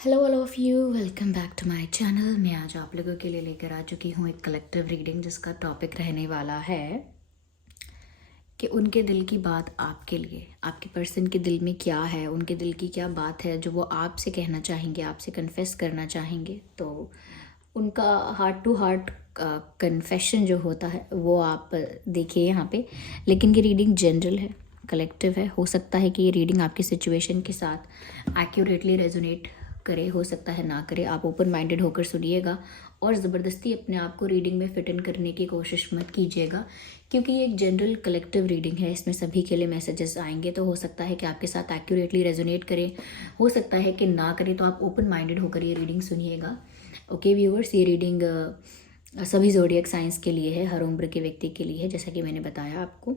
Hello all of you, welcome back to my channel. मैं आज आप लोगों के लिए लेकर आ चुकी हूँ एक कलेक्टिव रीडिंग जिसका टॉपिक रहने वाला है कि उनके दिल की बात आपके लिए, आपके पर्सन के दिल में क्या है, उनके दिल की क्या बात है जो वो आपसे कहना चाहेंगे, आपसे कन्फेस करना चाहेंगे। तो उनका हार्ट टू हार्ट कन्फेशन जो होता है वो आप देखिए यहाँ पे। लेकिन ये रीडिंग जनरल है, कलेक्टिव है। हो सकता है कि ये रीडिंग आपकी सिचुएशन के साथ एक्यूरेटली रेजोनेट करे, हो सकता है ना करे। आप ओपन माइंडेड होकर सुनिएगा और ज़बरदस्ती अपने आप को रीडिंग में फिट इन करने की कोशिश मत कीजिएगा, क्योंकि ये एक जनरल कलेक्टिव रीडिंग है। इसमें सभी के लिए मैसेजेस आएंगे, तो हो सकता है कि आपके साथ एक्यूरेटली रेजोनेट करे, हो सकता है कि ना करे। तो आप ओपन माइंडेड होकर ये रीडिंग सुनिएगा। ओके व्यूअर्स, ये रीडिंग सभी ज़ोडिएक साइंस के लिए है, हर उम्र के व्यक्ति के लिए है, जैसा कि मैंने बताया आपको।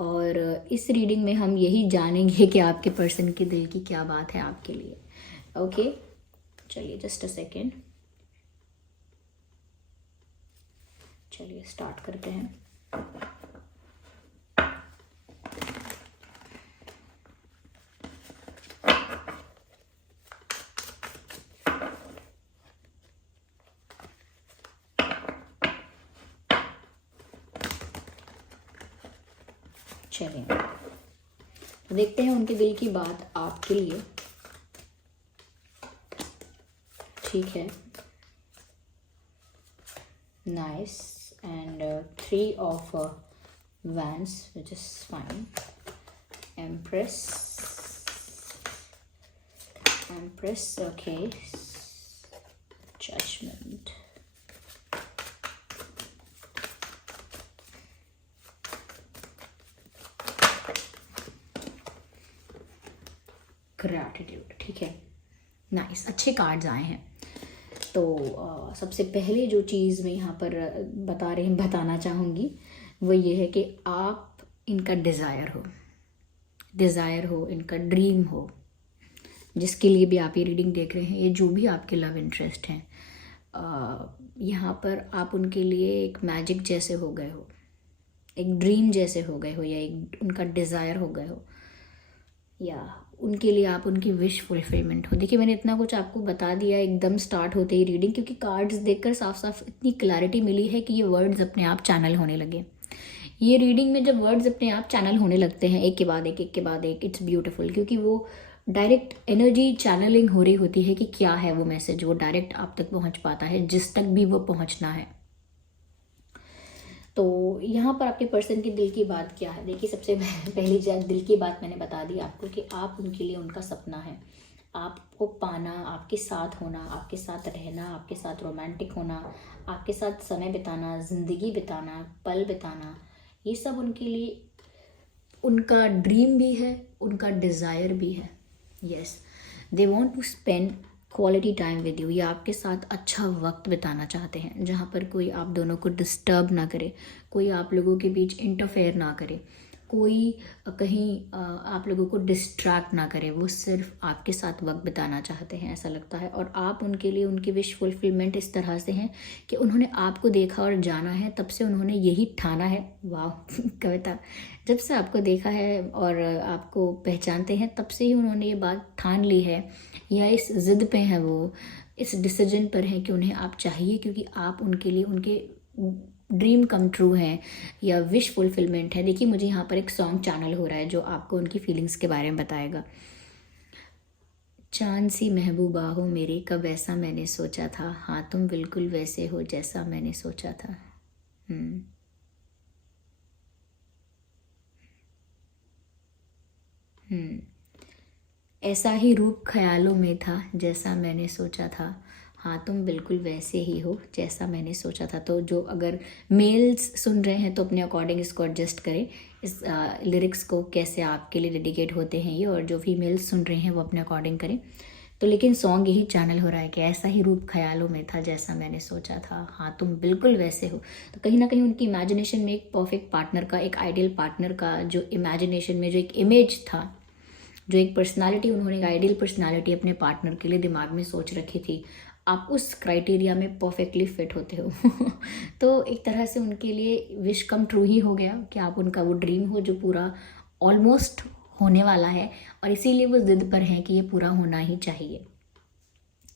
और इस रीडिंग में हम यही जानेंगे कि आपके पर्सन के दिल की क्या बात है आपके लिए। ओके, चलिए जस्ट अ सेकेंड, चलिए स्टार्ट करते हैं। चलिए देखते हैं उनके दिल की बात आपके लिए। ठीक है, nice. And 3 of wands, which is fine. Empress, okay. Judgment, gratitude. ठीक है, नाइस, अच्छे कार्ड्स आए हैं। तो सबसे पहले जो चीज़ मैं यहाँ पर बताना चाहूँगी वो ये है कि आप इनका डिज़ायर हो, इनका ड्रीम हो, जिसके लिए भी आप ये रीडिंग देख रहे हैं, ये जो भी आपके लव इंटरेस्ट हैं, यहाँ पर आप उनके लिए एक मैजिक जैसे हो गए हो, एक ड्रीम जैसे हो गए हो, या एक उनका डिज़ायर हो गए हो, या उनके लिए आप उनकी विश फुलफिलमेंट हो। देखिए, मैंने इतना कुछ आपको बता दिया एकदम स्टार्ट होते ही रीडिंग, क्योंकि कार्ड्स देखकर साफ साफ इतनी क्लैरिटी मिली है कि ये वर्ड्स अपने आप चैनल होने लगे। ये रीडिंग में जब वर्ड्स अपने आप चैनल होने लगते हैं, एक के बाद एक, इट्स ब्यूटीफुल, क्योंकि वो डायरेक्ट एनर्जी चैनलिंग हो रही होती है कि क्या है वो मैसेज, वो डायरेक्ट आप तक पहुंच पाता है, जिस तक भी वो पहुंचना है। तो यहाँ पर आपके पर्सन की दिल की बात क्या है? देखिए, सबसे पहली दिल की बात मैंने बता दी आपको कि आप उनके लिए उनका सपना है, आपको पाना, आपके साथ होना, आपके साथ रहना, आपके साथ रोमांटिक होना, आपके साथ समय बिताना, ज़िंदगी बिताना, पल बिताना, ये सब उनके लिए उनका ड्रीम भी है, उनका डिज़ायर भी है। Yes, they want to spend quality time with you, या आपके साथ अच्छा वक्त बिताना चाहते हैं, जहाँ पर कोई आप दोनों को डिस्टर्ब ना करे, कोई आप लोगों के बीच इंटरफेयर ना करे, कोई कहीं आप लोगों को डिस्ट्रैक्ट ना करे। वो सिर्फ आपके साथ वक्त बिताना चाहते हैं, ऐसा लगता है। और आप उनके लिए उनकी विश फुलफिलमेंट इस तरह से हैं कि उन्होंने आपको देखा और जाना है, तब से उन्होंने यही ठाना है। वाह कविता, जब से आपको देखा है और आपको पहचानते हैं, तब से ही उन्होंने ये बात ठान ली है, या इस ज़िद पे हैं वो, इस डिसीजन पर हैं कि उन्हें आप चाहिए, क्योंकि आप उनके लिए उनके ड्रीम कम ट्रू है, या विश फुलफिलमेंट है। देखिए, मुझे यहाँ पर एक सॉन्ग चैनल हो रहा है जो आपको उनकी फीलिंग्स के बारे में बताएगा। चांद सी महबूबा हो मेरे, कब ऐसा मैंने सोचा था, हाँ तुम बिल्कुल वैसे हो जैसा मैंने सोचा था। हम्म हम्म ऐसा ही रूप ख्यालों में था जैसा मैंने सोचा था, हाँ तुम बिल्कुल वैसे ही हो जैसा मैंने सोचा था। तो जो अगर मेल्स सुन रहे हैं तो अपने अकॉर्डिंग इसको एडजस्ट करें, इस लिरिक्स को कैसे आपके लिए डेडिकेट होते हैं ये, और जो फीमेल्स सुन रहे हैं वो अपने अकॉर्डिंग करें। तो लेकिन सॉन्ग यही चैनल हो रहा है कि ऐसा ही रूप ख्यालों में था जैसा मैंने सोचा था, हाँ तुम बिल्कुल वैसे हो। तो कहीं ना कहीं उनकी इमेजिनेशन में एक परफेक्ट पार्टनर का, एक आइडियल पार्टनर का जो इमेजिनेशन में जो एक इमेज था, जो एक पर्सनालिटी, उन्होंने एक आइडियल पर्सनालिटी अपने पार्टनर के लिए दिमाग में सोच रखी थी, आप उस क्राइटेरिया में परफेक्टली फिट होते हो। तो एक तरह से उनके लिए विश कम ट्रू ही हो गया कि आप उनका वो ड्रीम हो जो पूरा ऑलमोस्ट होने वाला है, और इसीलिए वो जिद पर हैं कि ये पूरा होना ही चाहिए।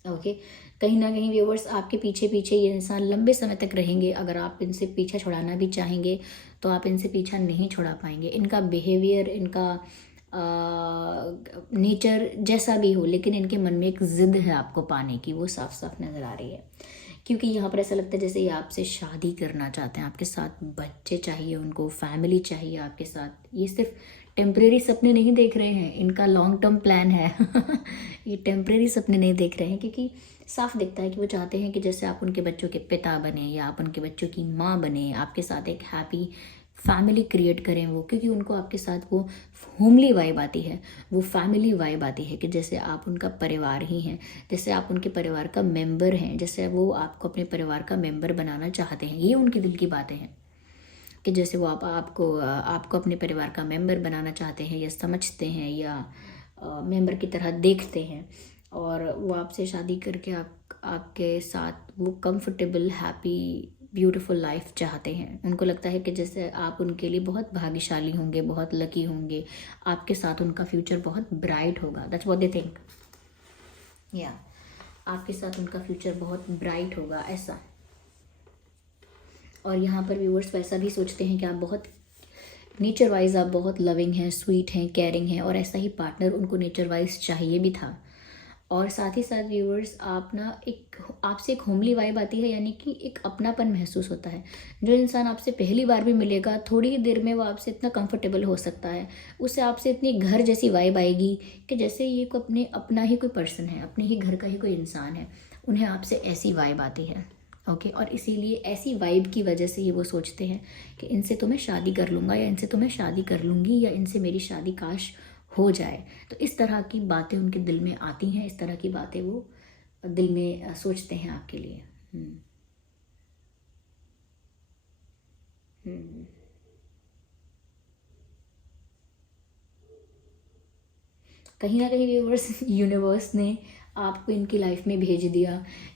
ओके, कहीं ना कहीं व्यूवर्स आपके पीछे पीछे ये इंसान लंबे समय तक रहेंगे। अगर आप इनसे पीछा छुड़ाना भी चाहेंगे तो आप इनसे पीछा नहीं छुड़ा पाएंगे। इनका बिहेवियर, इनका नेचर जैसा भी हो, लेकिन इनके मन में एक ज़िद है आपको पाने की, वो साफ साफ नज़र आ रही है। क्योंकि यहाँ पर ऐसा लगता है जैसे ये आपसे शादी करना चाहते हैं, आपके साथ बच्चे चाहिए उनको, फैमिली चाहिए आपके साथ। ये सिर्फ टेम्परेरी सपने नहीं देख रहे हैं, इनका लॉन्ग टर्म प्लान है। ये टेम्परेरी सपने नहीं देख रहे हैं, क्योंकि साफ दिखता है कि वो चाहते हैं कि जैसे आप उनके बच्चों के पिता बने या आप उनके बच्चों की माँ बने, आपके साथ एक हैप्पी फैमिली क्रिएट करें वो। क्योंकि उनको आपके साथ वो होमली वाइब आती है, वो फैमिली वाइब आती है कि जैसे आप उनका परिवार ही हैं, जैसे आप उनके परिवार का मेंबर हैं, जैसे वो आपको अपने परिवार का मेंबर बनाना चाहते हैं। ये उनके दिल की बातें हैं कि जैसे वो आपको अपने परिवार का मेंबर बनाना चाहते हैं, या समझते हैं, या मेंबर की तरह देखते हैं। और वो आपसे शादी करके आपके साथ वो कंफर्टेबल, हैप्पी, ब्यूटीफुल लाइफ चाहते हैं। उनको लगता है कि जैसे आप उनके लिए बहुत भाग्यशाली होंगे, बहुत लकी होंगे, आपके साथ उनका फ्यूचर बहुत ब्राइट होगा। That's what they think. या आपके साथ उनका फ्यूचर बहुत ब्राइट होगा, ऐसा। और यहाँ पर व्यूअर्स वैसा भी सोचते हैं कि आप बहुत नेचर वाइज आप बहुत लविंग हैं, स्वीट हैं, केयरिंग हैं, और ऐसा ही पार्टनर उनको नेचर वाइज चाहिए भी था। और साथ ही साथ व्यूअर्स आप ना आपसे एक होमली वाइब आती है, यानी कि एक अपनापन महसूस होता है। जो इंसान आपसे पहली बार भी मिलेगा, थोड़ी ही देर में वो आपसे इतना कंफर्टेबल हो सकता है, उससे आपसे इतनी घर जैसी वाइब आएगी कि जैसे ये को अपना ही कोई पर्सन है, अपने ही घर का ही कोई इंसान है। उन्हें आपसे ऐसी वाइब आती है। ओके, और इसीलिए ऐसी वाइब की वजह से ही वो सोचते हैं कि इनसे तो मैं शादी कर लूँगा, या इनसे तो मैं शादी कर लूँगी, या इनसे मेरी शादी काश हो जाए। तो इस तरह की बातें उनके दिल में आती हैं, इस तरह की बातें वो दिल में सोचते हैं आपके लिए। कहीं ना कहीं व्यूवर्स यूनिवर्स ने आपको इनकी लाइफ में भेज दिया,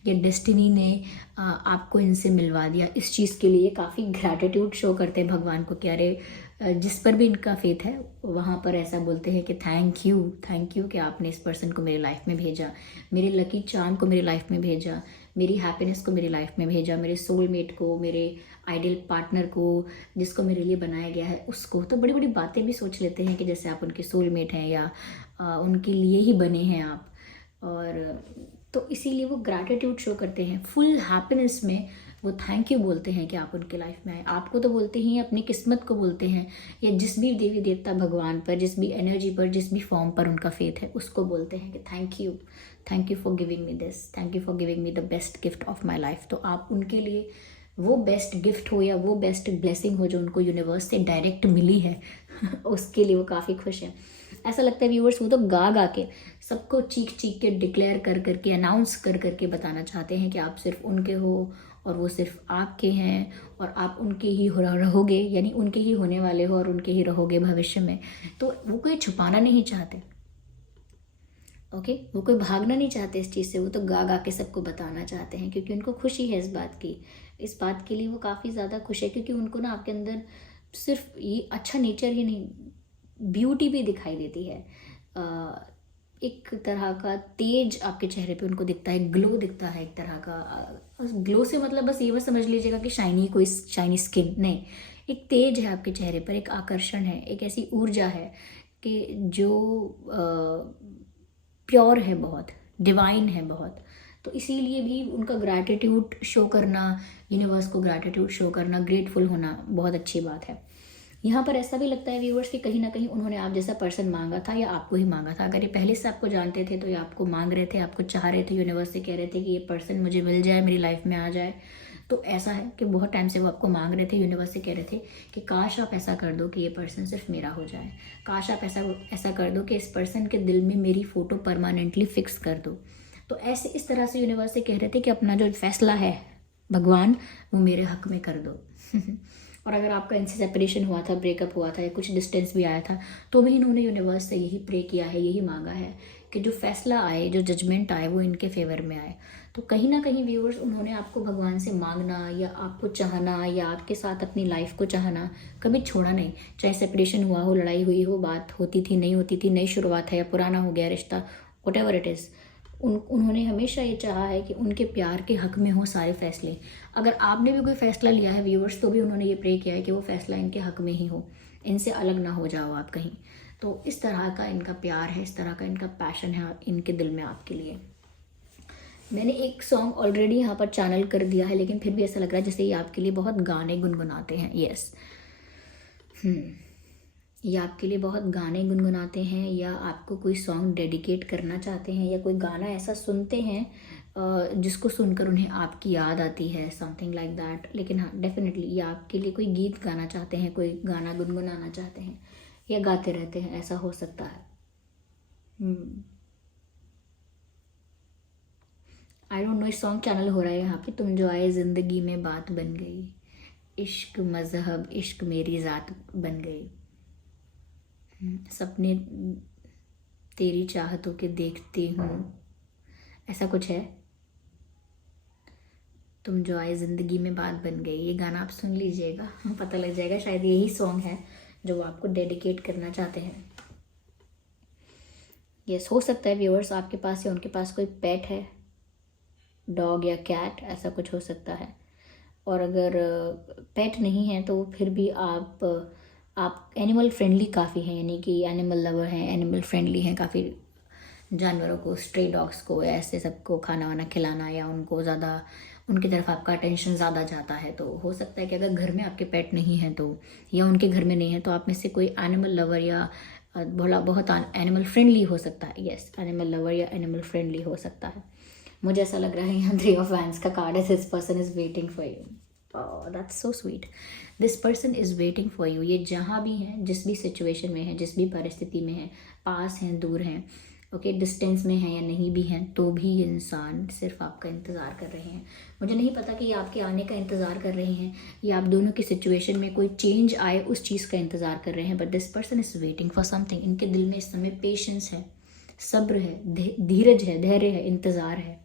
या डेस्टिनी ने आपको इनसे मिलवा दिया। इस चीज़ के लिए काफ़ी ग्रैटिट्यूड शो करते हैं भगवान को कि अरे, जिस पर भी इनका फेथ है वहाँ पर ऐसा बोलते हैं कि थैंक यू कि आपने इस पर्सन को मेरी लाइफ में भेजा, मेरे लकी चार्म को मेरी लाइफ में भेजा, मेरी हैप्पीनेस को मेरी लाइफ में भेजा, मेरे सोलमेट को, मेरे आइडियल पार्टनर को, जिसको मेरे लिए बनाया गया है उसको। तो बड़ी बड़ी बातें भी सोच लेते हैं कि जैसे आप उनके सोलमेट हैं, या उनके लिए ही बने हैं आप। और तो इसीलिए वो ग्रैटिट्यूड शो करते हैं फुल हैप्पीनेस में। वो थैंक यू बोलते हैं कि आप उनके लाइफ में आए। आपको तो बोलते ही हैं, अपनी किस्मत को बोलते हैं, या जिस भी देवी देवता भगवान पर, जिस भी एनर्जी पर, जिस भी फॉर्म पर उनका फेथ है, उसको बोलते हैं कि thank you for giving me this, thank you for giving me the best gift of my life. तो आप उनके लिए वो बेस्ट गिफ्ट हो, या वो बेस्ट ब्लेसिंग हो जो उनको यूनिवर्स से डायरेक्ट मिली है, उसके लिए वो काफ़ी खुश हैं। ऐसा लगता है व्यूअर्स वो तो गा गा के, सबको चीख चीख के, डिक्लेयर कर करके, अनाउंस कर करके बताना चाहते हैं कि आप सिर्फ उनके हो, और वो सिर्फ आपके हैं, और आप उनके ही रहोगे, यानी उनके ही होने वाले हो, और उनके ही रहोगे भविष्य में। तो वो कोई छुपाना नहीं चाहते। ओके, वो कोई भागना नहीं चाहते इस चीज़ से, वो तो गा गा के सबको बताना चाहते हैं, क्योंकि उनको खुशी है इस बात की। इस बात के लिए वो काफ़ी ज़्यादा खुश है, क्योंकि उनको ना आपके अंदर सिर्फ ये अच्छा नेचर ही नहीं, ब्यूटी भी दिखाई देती है। एक तरह का तेज आपके चेहरे पे उनको दिखता है, ग्लो दिखता है एक तरह का। ग्लो से मतलब बस ये मत समझ लीजिएगा कि शाइनी स्किन नहीं, एक तेज है आपके चेहरे पर, एक आकर्षण है, एक ऐसी ऊर्जा है कि जो प्योर है, बहुत डिवाइन है बहुत। तो इसीलिए भी उनका ग्रैटिट्यूड शो करना, यूनिवर्स को ग्रैटिट्यूड शो करना, ग्रेटफुल होना बहुत अच्छी बात है। यहाँ पर ऐसा भी लगता है व्यूवर्स कि कहीं ना कहीं उन्होंने आप जैसा पर्सन मांगा था, या आपको ही मांगा था। अगर ये पहले से आपको जानते थे तो ये आपको मांग रहे थे, आपको चाह रहे थे, यूनिवर्स से कह रहे थे कि ये पर्सन मुझे मिल जाए, मेरी लाइफ में आ जाए। तो ऐसा है कि बहुत टाइम से वो आपको मांग रहे थे, यूनिवर्स से कह रहे थे कि काश आप ऐसा कर दो कि ये पर्सन सिर्फ मेरा हो जाए, काश आप ऐसा कर दो कि इस पर्सन के दिल में मेरी फ़ोटो परमानेंटली फिक्स कर दो। तो ऐसे इस तरह से यूनिवर्स से कह रहे थे कि अपना जो फैसला है भगवान, वो मेरे हक में कर दो। और अगर आपका इनसे सेपरेशन हुआ था, ब्रेकअप हुआ था, या कुछ डिस्टेंस भी आया था, तो भी इन्होंने यूनिवर्स से यही प्रे किया है, यही मांगा है कि जो फैसला आए, जो जजमेंट आए, वो इनके फेवर में आए। तो कहीं ना कहीं व्यूअर्स, उन्होंने आपको भगवान से मांगना, या आपको चाहना, या आपके साथ अपनी लाइफ को चाहना कभी छोड़ा नहीं। चाहे सेपरेशन हुआ हो, लड़ाई हुई हो, बात होती थी, नहीं होती थी, नई शुरुआत है, या पुराना हो गया रिश्ता, व्हाटएवर इट इज़, उन्होंने हमेशा ये चाहा है कि उनके प्यार के हक में हो सारे फैसले। अगर आपने भी कोई फ़ैसला लिया है व्यूअर्स, तो भी उन्होंने ये प्रे किया है कि वो फ़ैसला इनके हक में ही हो, इनसे अलग ना हो जाओ आप कहीं। तो इस तरह का इनका प्यार है, इस तरह का इनका पैशन है इनके दिल में आपके लिए। मैंने एक सॉन्ग ऑलरेडी यहाँ पर चैनल कर दिया है, लेकिन फिर भी ऐसा लग रहा है जैसे ये आपके लिए बहुत गाने गुनगुनाते हैं। यस, ये आपके लिए बहुत गाने गुनगुनाते हैं, या आपको कोई सॉन्ग डेडिकेट करना चाहते हैं, या कोई गाना ऐसा सुनते हैं जिसको सुनकर उन्हें आपकी याद आती है, समथिंग लाइक दैट। लेकिन हाँ, डेफिनेटली ये आपके लिए कोई गीत गाना चाहते हैं, कोई गाना गुनगुनाना चाहते हैं, या गाते रहते हैं, ऐसा हो सकता है। आई डोंट नो, इस सॉन्ग चैनल हो रहा है यहाँ पे। तुम जो आए ज़िंदगी में बात बन गई, इश्क मज़हब इश्क मेरी ज़ात बन गई, सपने तेरी चाहतों के देखती हूँ, ऐसा कुछ है। तुम जो आए ज़िंदगी में बात बन गई, ये गाना आप सुन लीजिएगा, पता लग जाएगा, शायद यही सॉन्ग है जो वो आपको डेडिकेट करना चाहते हैं। यस, हो सकता है व्यूअर्स आपके पास या उनके पास कोई पेट है, डॉग या कैट, ऐसा कुछ हो सकता है। और अगर पेट नहीं है तो फिर भी आप एनिमल फ्रेंडली काफ़ी हैं, यानी कि एनिमल लवर हैं, एनिमल फ्रेंडली हैं काफ़ी। जानवरों को, स्ट्रे डॉग्स को, ऐसे सबको खाना वाना खिलाना, या उनको ज़्यादा, उनकी तरफ आपका अटेंशन ज़्यादा जाता है। तो हो सकता है कि अगर घर में आपके पेट नहीं हैं तो, या उनके घर में नहीं है, तो आप में से कोई एनिमल लवर या बहुत एनिमल फ्रेंडली हो सकता है। यस, एनिमल लवर या एनिमल फ्रेंडली हो सकता है। मुझे ऐसा लग रहा है यहाँ 3 ऑफ वैंड्स का कार्ड है। This person is waiting for you. That's so sweet. This person is waiting for you. ये जहाँ भी हैं, जिस भी सिचुएशन में है, जिस भी परिस्थिति में है, पास हैं, दूर हैं, ओके, डिस्टेंस में हैं या नहीं भी हैं, तो भी ये इंसान सिर्फ आपका इंतज़ार कर रहे हैं। मुझे नहीं पता कि ये आपके आने का इंतज़ार कर रहे हैं, या आप दोनों की सिचुएशन में कोई चेंज आए उस चीज़ का इंतज़ार कर रहे हैं, but this person is waiting for something. इनके दिल में इस समय पेशेंस है, सब्र है, धीरज है, धैर्य है, इंतज़ार है,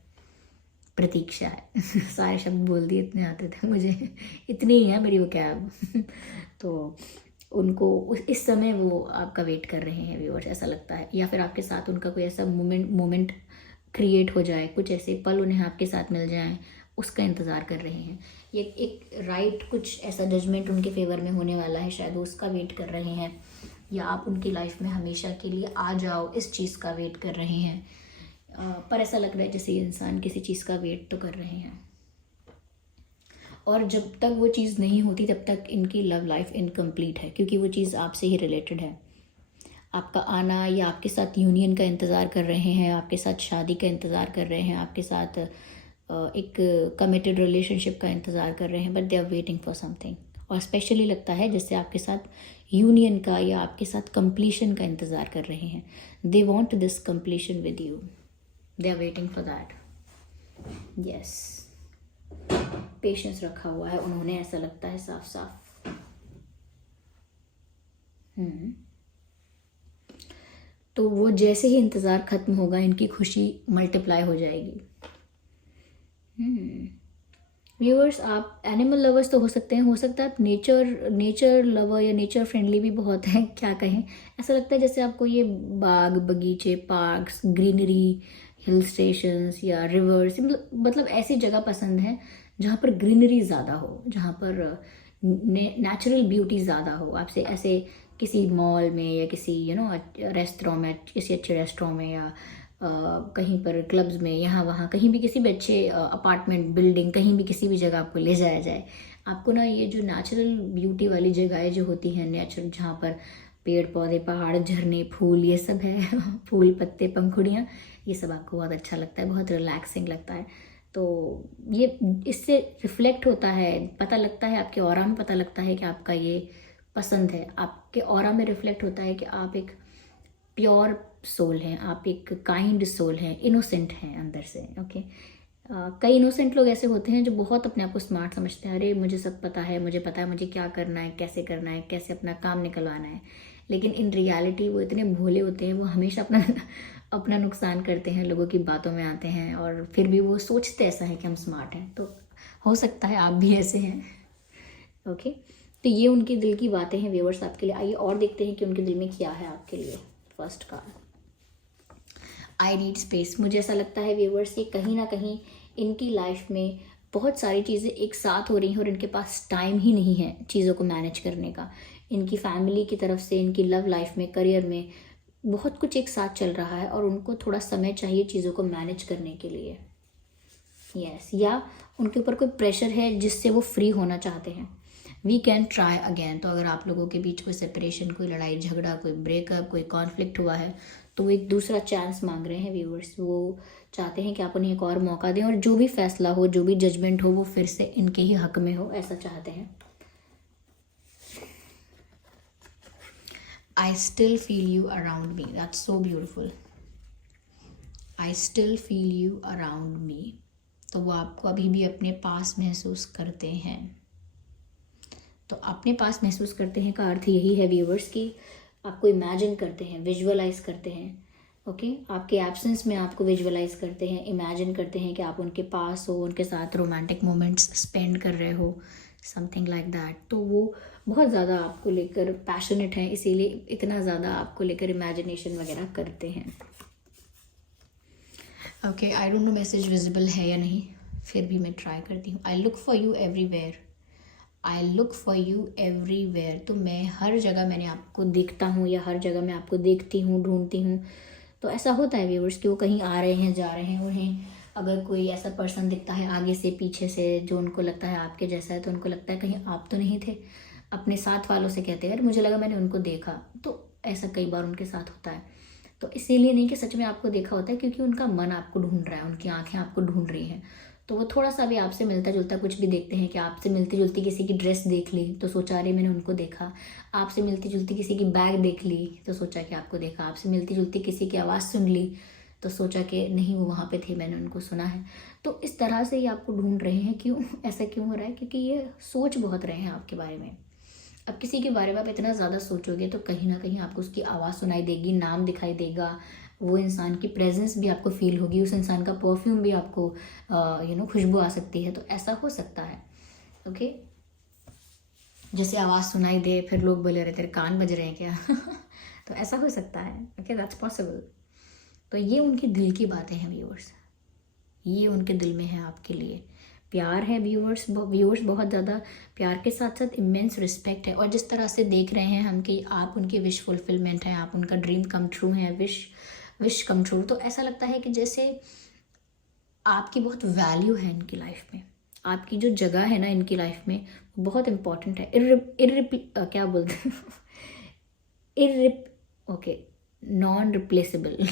प्रतीक्षा है। सारे शब्द बोल दिए, इतने आते थे मुझे, इतनी ही है मेरी वो कैब। तो उनको इस समय वो आपका वेट कर रहे हैं व्यूअर्स, ऐसा लगता है। या फिर आपके साथ उनका कोई ऐसा मोमेंट क्रिएट हो जाए, कुछ ऐसे पल उन्हें आपके साथ मिल जाएं, उसका इंतज़ार कर रहे हैं। ये एक राइट, कुछ ऐसा जजमेंट उनके फेवर में होने वाला है, शायद उसका वेट कर रहे हैं, या आप उनकी लाइफ में हमेशा के लिए आ जाओ, इस चीज़ का वेट कर रहे हैं। पर ऐसा लग रहा है जैसे ये इंसान किसी चीज़ का वेट तो कर रहे हैं, और जब तक वो चीज़ नहीं होती तब तक इनकी लव लाइफ इनकम्प्लीट है, क्योंकि वो चीज़ आपसे ही रिलेटेड है। आपका आना, या आपके साथ यूनियन का इंतज़ार कर रहे हैं, आपके साथ शादी का इंतज़ार कर रहे हैं, आपके साथ एक कमिटेड रिलेशनशिप का इंतज़ार कर रहे हैं, but they are waiting for something. और स्पेशली लगता है जैसे आपके साथ यूनियन का या आपके साथ कंप्लीशन का इंतज़ार कर रहे हैं। They want this completion with you, they are waiting for that. Yes, patience रखा हुआ है उन्होंने, ऐसा लगता है साफ साफ। तो वो जैसे ही इंतज़ार ख़त्म होगा, इनकी खुशी मल्टीप्लाई हो जाएगी। व्यूअर्स, आप एनिमल लवर्स तो हो सकते हैं, हो सकता है आप नेचर लवर या नेचर फ्रेंडली भी बहुत हैं, क्या कहें। ऐसा लगता है जैसे आपको ये बाग बगीचे, पार्क्स, ग्रीनरी, हिल स्टेशंस या रिवर्स, मतलब ऐसी जगह पसंद है जहाँ पर ग्रीनरी ज़्यादा हो, जहाँ पर नेचुरल ब्यूटी ज़्यादा हो। आपसे ऐसे किसी मॉल में, या किसी रेस्टोरेंट में, किसी अच्छे रेस्टोरेंट में, या कहीं पर क्लब्स में, यहाँ वहाँ कहीं भी, किसी भी अच्छे अपार्टमेंट बिल्डिंग, कहीं भी किसी भी जगह आपको ले जाया जाए, आपको ना ये जो नेचुरल ब्यूटी वाली जगहें जो होती हैं, नेचुरल, जहाँ पर पेड़ पौधे, पहाड़, झरने, फूल, ये सब है फूल, पत्ते, पंखुड़ियाँ, ये सब आपको बहुत अच्छा लगता है, बहुत रिलैक्सिंग लगता है। तो ये इससे रिफ्लेक्ट होता है, पता लगता है आपके ऑरा में, पता लगता है कि आपका ये पसंद है। आपके ऑरा में रिफ्लेक्ट होता है कि आप एक प्योर सोल हैं, आप एक काइंड सोल हैं, इनोसेंट हैं अंदर से। ओके, कई इनोसेंट लोग ऐसे होते हैं जो बहुत अपने आप को स्मार्ट समझते हैं, अरे मुझे सब पता है, मुझे पता है मुझे क्या करना है, कैसे करना है, कैसे अपना काम निकलवाना है। लेकिन इन रियलिटी वो इतने भोले होते हैं, वो हमेशा अपना नुकसान करते हैं, लोगों की बातों में आते हैं, और फिर भी वो सोचते ऐसा है कि हम स्मार्ट हैं। तो हो सकता है आप भी ऐसे हैं। ओके, तो ये उनके दिल की बातें हैं व्यूअर्स आपके लिए। आइए और देखते हैं कि उनके दिल में क्या है आपके लिए। First card, I need space. मुझे ऐसा लगता है व्यूअर्स, ये कहीं ना कहीं इनकी लाइफ में बहुत सारी चीज़ें एक साथ हो रही हैं और इनके पास टाइम ही नहीं है चीज़ों को मैनेज करने का। इनकी फैमिली की तरफ से, इनकी लव लाइफ में, करियर में बहुत कुछ एक साथ चल रहा है और उनको थोड़ा समय चाहिए चीज़ों को मैनेज करने के लिए। यस, या उनके ऊपर कोई प्रेशर है जिससे वो फ्री होना चाहते हैं। We can try again. तो अगर आप लोगों के बीच कोई सेपरेशन, कोई लड़ाई झगड़ा, कोई ब्रेकअप, कोई कॉन्फ्लिक्ट हुआ है तो वो एक दूसरा चांस मांग रहे हैं व्यूअर्स। वो चाहते हैं कि आप उन्हें एक और मौका दें और जो भी फैसला हो, जो भी जजमेंट हो, वो फिर से इनके ही हक में हो, ऐसा चाहते हैं। I still feel you around me. That's so beautiful. I still feel you around me. तो वो आपको अभी भी अपने पास महसूस करते हैं। तो अपने पास महसूस करते हैं का अर्थ यही है व्यूअर्स कि आपको इमेजिन करते हैं, विजुअलाइज करते हैं। ओके, आपके एब्सेंस में आपको विजुअलाइज करते हैं, इमेजिन करते हैं कि आप उनके पास हो, उनके साथ रोमांटिक मोमेंट्स स्पेंड कर रहे हो, समथिंग लाइक दैट। तो वो बहुत ज़्यादा आपको लेकर पैशनेट हैं, इसीलिए इतना ज़्यादा आपको लेकर इमेजिनेशन वगैरह करते हैं। Okay, I don't know message visible है या नहीं, फिर भी मैं ट्राई करती हूँ। I look for you everywhere. I look for you everywhere. तो मैं हर जगह, मैंने आपको देखता हूँ या हर जगह मैं आपको देखती हूँ, ढूंढती हूँ। तो ऐसा होता है व्यूअर्स कि वो कहीं आ रहे हैं, जा रहे हैं, उन्हें अगर कोई ऐसा पर्सन दिखता है आगे से, पीछे से, जो उनको लगता है आपके जैसा है, तो उनको लगता है कहीं आप तो नहीं थे। अपने साथ वालों से कहते हैं, अरे मुझे लगा मैंने उनको देखा। तो ऐसा कई बार उनके साथ होता है। तो इसीलिए नहीं कि सच में आपको देखा होता है, क्योंकि उनका मन आपको ढूंढ रहा है, उनकी आंखें आपको ढूंढ रही हैं। तो वो थोड़ा सा भी आपसे मिलता जुलता कुछ भी देखते हैं, कि आपसे मिलती जुलती किसी की ड्रेस देख ली तो सोचा अरे मैंने उनको देखा, आपसे मिलती जुलती किसी की बैग देख ली तो सोचा कि आपको देखा, आपसे मिलती जुलती किसी की आवाज़ सुन ली तो सोचा कि नहीं वो वहाँ पे थे, मैंने उनको सुना है। तो इस तरह से ही आपको ढूंढ रहे हैं। क्यों ऐसा क्यों हो रहा है? क्योंकि ये सोच बहुत रहे हैं आपके बारे में। अब किसी के बारे में आप इतना ज़्यादा सोचोगे तो कहीं ना कहीं आपको उसकी आवाज़ सुनाई देगी, नाम दिखाई देगा, वो इंसान की प्रेजेंस भी आपको फील होगी, उस इंसान का परफ्यूम भी आपको खुशबू आ सकती है। तो ऐसा हो सकता है। ओके, जैसे आवाज़ सुनाई दे फिर लोग बोले रहे तेरे कान बज रहे हैं क्या तो ऐसा हो सकता है। Okay, that's possible. तो ये उनकी दिल की बातें हैं व्यूअर्स, ये उनके दिल में है आपके लिए। प्यार है व्यूअर्स बहुत ज़्यादा प्यार के साथ साथ इमेंस रिस्पेक्ट है। और जिस तरह से देख रहे हैं हम कि आप उनकी विश फुलफिलमेंट हैं, आप उनका ड्रीम कम ट्रू हैं, विश कम ट्रू। तो ऐसा लगता है कि जैसे आपकी बहुत वैल्यू है इनकी लाइफ में, आपकी जो जगह है ना इनकी लाइफ में वो बहुत इम्पॉर्टेंट है। क्या बोलते हैं, okay, non replaceable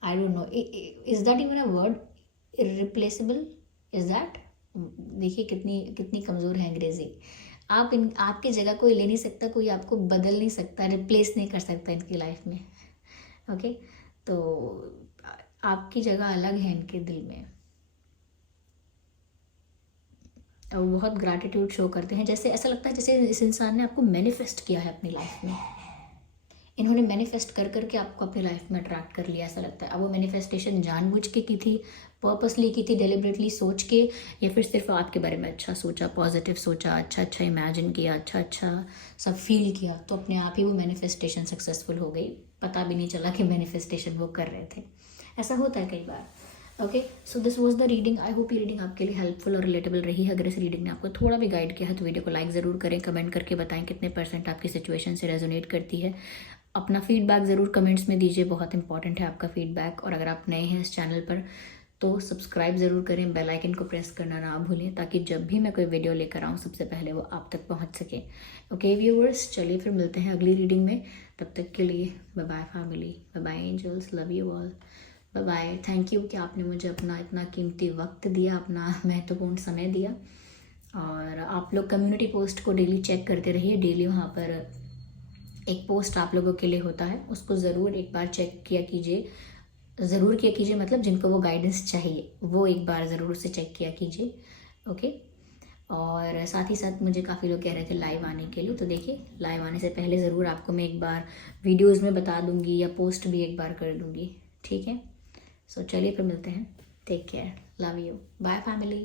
I don't know, is that even a word? Irreplaceable, is that? देखिए कितनी कितनी कमज़ोर है अंग्रेज़ी। आपकी जगह कोई ले नहीं सकता, कोई आपको बदल नहीं सकता, रिप्लेस नहीं कर सकता इनकी लाइफ में। ओके, तो आपकी जगह अलग है इनके दिल में। और वो बहुत ग्रैटिट्यूड शो करते हैं, जैसे ऐसा लगता है जैसे इस इंसान ने आपको मैनिफेस्ट किया है अपनी लाइफ में। इन्होंने मैनिफेस्ट कर करके आपको अपनी लाइफ में अट्रैक्ट कर लिया, ऐसा लगता है। अब वो मैनिफेस्टेशन जानबूझ के की थी, पर्पसली की थी, डेलिबरेटली सोच के, या फिर सिर्फ आपके बारे में अच्छा सोचा, पॉजिटिव सोचा, अच्छा अच्छा इमेजिन किया, अच्छा अच्छा सब फील किया, तो अपने आप ही वो मैनिफेस्टेशन सक्सेसफुल हो गई। पता भी नहीं चला कि मैनिफेस्टेशन वो कर रहे थे। ऐसा होता है कई बार। Okay, so this was the reading. I hope ये रीडिंग आपके लिए हेल्पफुल और रिलेटेबल रही है। अगर इस रीडिंग ने आपको थोड़ा भी गाइड किया है तो वीडियो को लाइक ज़रूर करें, कमेंट करके बताएं कितने % आपकी सिचुएशन से रेजोनेट करती है। अपना फीडबैक ज़रूर कमेंट्स में दीजिए, बहुत इंपॉर्टेंट है आपका फीडबैक। और अगर आप नए हैं इस चैनल पर तो सब्सक्राइब ज़रूर करें, बेल आइकन को प्रेस करना ना भूलें, ताकि जब भी मैं कोई वीडियो लेकर आऊँ सबसे पहले वो आप तक पहुँच सके। ओके व्यूअर्स, चलिए फिर मिलते हैं अगली रीडिंग में। तब तक के लिए bye bye family, bye bye angels, love you all, bye bye. Thank you कि आपने मुझे अपना इतना कीमती वक्त दिया, अपना महत्वपूर्ण समय दिया। और आप लोग कम्युनिटी पोस्ट को डेली चेक करते रहिए। डेली वहाँ पर एक पोस्ट आप लोगों के लिए होता है, उसको ज़रूर एक बार चेक किया कीजिए। ज़रूर किया कीजिए, मतलब जिनको वो गाइडेंस चाहिए वो एक बार ज़रूर उसे चेक किया कीजिए। ओके, और साथ ही साथ मुझे काफ़ी लोग कह रहे थे लाइव आने के लिए, तो देखिए लाइव आने से पहले ज़रूर आपको मैं एक बार वीडियोज़ में बता दूँगी या पोस्ट भी एक बार कर दूँगी। ठीक है, सो चलिए फिर मिलते हैं। Take care, love you, bye family.